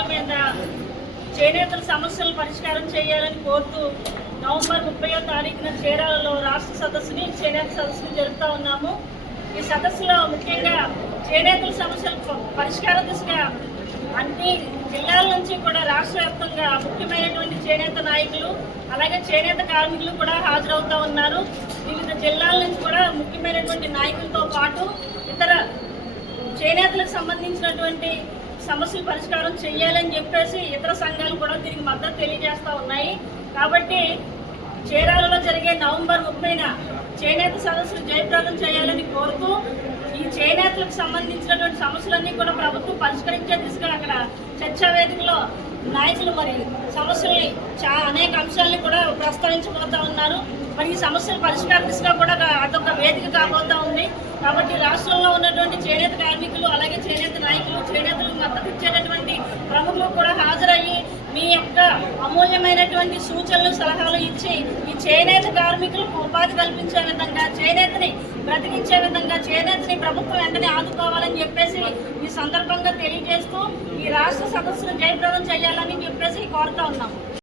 సమస్యల మీద చేనేతల సమస్యలు పరిష్కారం చేయాలని కోరుతూ నవంబర్ ముప్పయో తారీఖున చీరాలలో రాష్ట్ర సదస్సుని చేనేత సదస్సుని జరుపుతూ ఉన్నాము. ఈ సదస్సులో ముఖ్యంగా చేనేతల సమస్యల పరిష్కార దిశగా అన్ని జిల్లాల నుంచి కూడా రాష్ట్ర వ్యాప్తంగా ముఖ్యమైనటువంటి చేనేత నాయకులు అలాగే చేనేత కార్మికులు కూడా హాజరవుతూ ఉన్నారు. వివిధ జిల్లాల నుంచి కూడా ముఖ్యమైనటువంటి నాయకులతో పాటు ఇతర చేనేతలకు సంబంధించినటువంటి సమస్యలు పరిష్కారం చేయాలని చెప్పేసి ఇతర సంఘాలు కూడా దీనికి మద్దతు తెలియజేస్తూ ఉన్నాయి. కాబట్టి చీరాలలో జరిగే నవంబర్ ముప్పైన చేనేత సదస్సులు జయప్రదం చేయాలని కోరుతూ ఈ చేనేతలకు సంబంధించినటువంటి సమస్యలన్నీ కూడా ప్రభుత్వం పరిష్కరించే దిశగా అక్కడ చర్చా వేదికలో నాయకులు మరి సమస్యల్ని చా అనేక అంశాలని కూడా ప్రస్తావించబోతా ఉన్నారు. మరి ఈ సమస్యల పరిష్కార దిశగా కూడా అదొక వేదిక కాబోతా ఉంది. కాబట్టి రాష్ట్రంలో ఉన్నటువంటి చేనేత కార్మికులు అలాగే చేనేత నాయకులు చేనేతలకు మద్దతు ఇచ్చేటటువంటి ప్రముఖులు కూడా హాజరయ్యి మీ యొక్క అమూల్యమైనటువంటి సూచనలు సలహాలు ఇచ్చి ఈ చేనేత కార్మికులకు ఉపాధి కల్పించే విధంగా చేనేతని బ్రతికించే విధంగా చేనేతని ప్రభుత్వం వెంటనే ఆదుకోవాలని చెప్పేసి ఈ సందర్భంగా తెలియజేస్తూ ఈ రాష్ట్ర సదస్సును జయప్రదం చేయాలని చెప్పేసి కోరుతా ఉన్నాము.